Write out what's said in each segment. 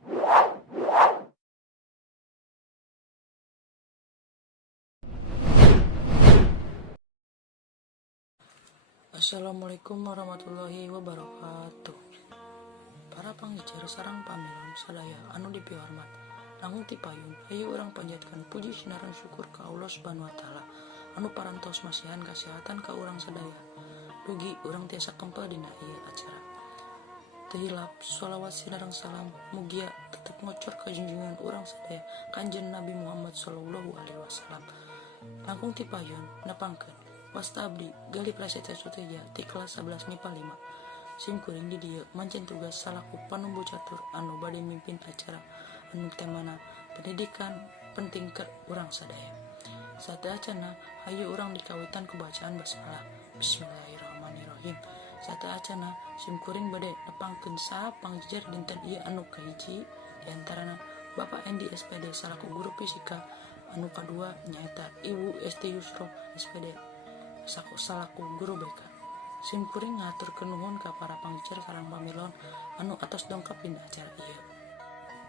Assalamualaikum warahmatullahi wabarakatuh. Para panggijar sareng pamilon sadaya anu dipihormat, langkung ti payun hayu urang panjatkeun puji sinaran syukur ka Allah Subhanahu wa taala anu parantos masihan kasehatan ka urang sadaya. Dugi urang tiasa kempel dina ieu acara. Teu hilap shalawat sinareng salam mugia tetep ngocor ka junjungan urang sadaya Kanjeng Nabi Muhammad sallallahu alaihi wasallam. Langkung ti payun nepangkeun wasta abdi gali prasetya suteja ti kelas 11 MIPA 5. Sim kuring di dieu mancen tugas salaku panumbu catur anu bade mimpin acara anu temana pendidikan penting keur urang sadaya. Sateacana hayu urang dikawitan ku bacaan basmalah. Bismillahirrahmanirrahim. Sateacana sim kuring bade nepangkeun saha panggijar dinten ieu anu kahiji diantarana Bapak Endi SPD salaku guru fisika, anu kadua nyaeta Ibu Esti Yusro SPD salaku guru BK. Sim kuring ngaturkeun nuhun ka para panggijar sareng pamilon anu atos dongkap dina acara ieu.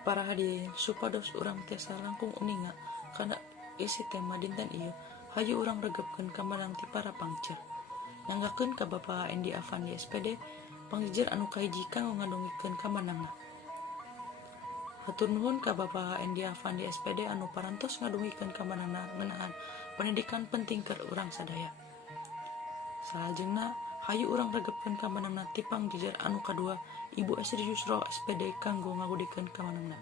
Para hadirin supados urang tiasa langkung uninga kana isi tema dinten ieu, hayu urang regepkeun ka menang ti para panggijar. Nyanggakeun ka Bapak Endi Afandi SPD panggijar anu kahiji kanggo ngadongikeun ka manangna. Hatur nuhun ka Bapak Endi Afandi SPD anu parantos ngadongikeun ka manangna ngeunaan pendidikan penting keur urang sadaya. Salajengna hayu urang regepkeun ka manangna ti panggijar anu kadua Ibu Esti Yusro SPD kanggo ngagudikeun ka manangna.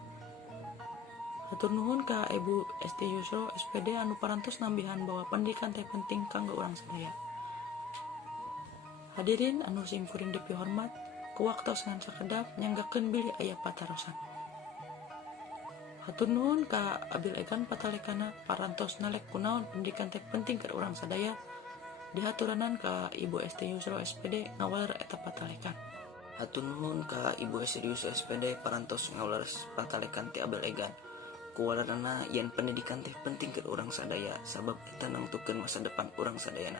Hatur nuhun ka Ibu Esti Yusro SPD anu parantos nambihan bahwa pendidikan teh penting kanggo urang sadaya. Hadirin anu sim kuring dipihormat, ku waktos ngan sakedap nyanggakeun bilih aya patarosan. Hatur nuhun ka Abil Egan Patalekana parantos nalek kunaon pendidikan teh penting keur urang sadaya. Dihaturanan ka Ibu Esti Yusro SPD ngawaler eta patalekan. Hatur nuhun ka Ibu Esti Yusro SPD parantos ngawaler patalekan ti Abil Egan. Kuwalarna yen pendidikan teh penting keur urang sadaya sabab eta nangtukeun masa depan urang sadayana.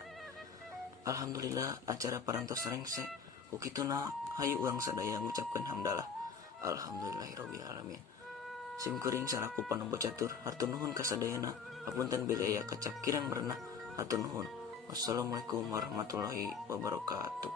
Alhamdulillah acara parantos rengse, kukituna hayu urang sadaya ngucapkeun hamdalah. Alhamdulillahirabbil alamin. Sim kuring salaku panumbu catur hatur nuhun ka sadayana, hapunten bila aya kacap kirang merenah, hatur nuhun. Wassalamualaikum warahmatullahi wabarakatuh.